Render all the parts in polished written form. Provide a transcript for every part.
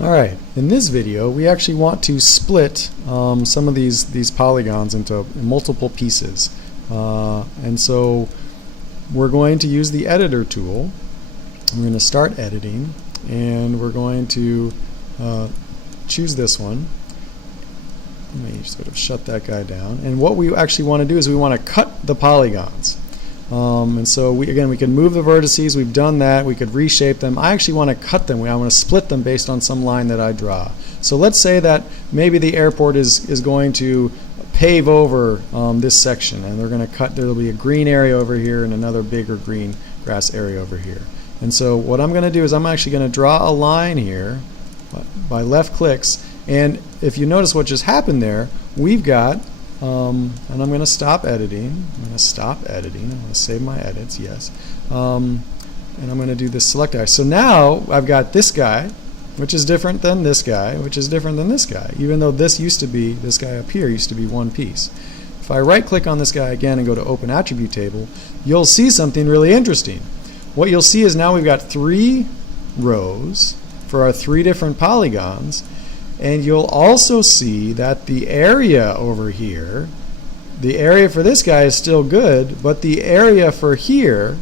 Alright, in this video we actually want to split some of these polygons into multiple pieces. And so we're going to use the editor tool. We're going to start editing and we're going to choose this one. Let me sort of shut that guy down. And what we actually want to do is we want to cut the polygons. And so we can move the vertices. We've done that. We could reshape them. I actually want to cut them. I want to split them based on some line that I draw. So let's say that maybe the airport is going to pave over this section, and they're going to cut. There'll be a green area over here and another bigger green grass area over here. And so what I'm going to do is I'm actually going to draw a line here by left clicks. And if you notice what just happened there, we've got and I'm going to stop editing. I'm going to save my edits, yes. And I'm going to do this select eye. So now I've got this guy, which is different than this guy, which is different than this guy, even though this guy up here used to be one piece. If I right click on this guy again and go to Open Attribute Table, you'll see something really interesting. What you'll see is now we've got 3 rows for our 3 different polygons. And you'll also see that the area over here, the area for this guy is still good, but the area for here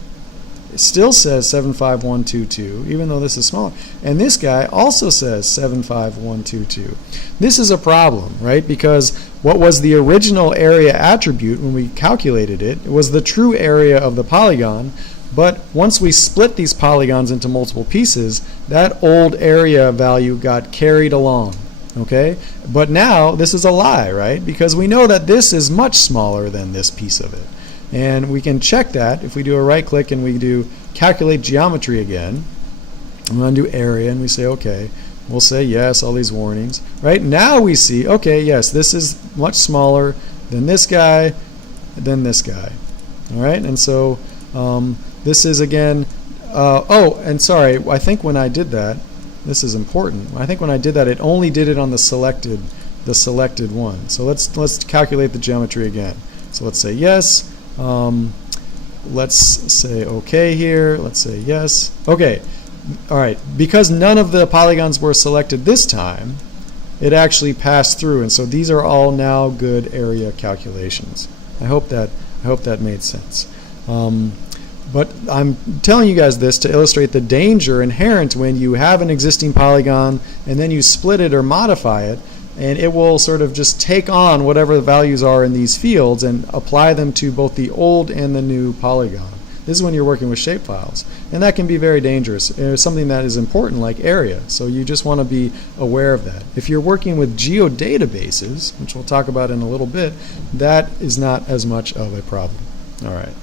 still says 75122, even though this is smaller. And this guy also says 75122. This is a problem, right? Because what was the original area attribute when we calculated it, it was the true area of the polygon. But once we split these polygons into multiple pieces, that old area value got carried along. Okay, but now this is a lie, right? Because we know that this is much smaller than this piece of it. And we can check that if we do a right click and we do calculate geometry again. I'm going to do area and we say okay. We'll say yes, all these warnings. Right now we see, okay, yes, this is much smaller than this guy, than this guy. All right, and so this is again, oh, and sorry, I think when I did that, this is important. I think when I did that, it only did it on the selected one. So let's calculate the geometry again. So let's say yes. Let's say okay here. Let's say yes. Okay. All right. Because none of the polygons were selected this time, it actually passed through, and so these are all now good area calculations. I hope that made sense. But I'm telling you guys this to illustrate the danger inherent when you have an existing polygon and then you split it or modify it, and it will sort of just take on whatever the values are in these fields and apply them to both the old and the new polygon. This is when you're working with shapefiles, and that can be very dangerous. It's something that is important like area, so you just want to be aware of that. If you're working with geodatabases, which we'll talk about in a little bit, that is not as much of a problem. All right.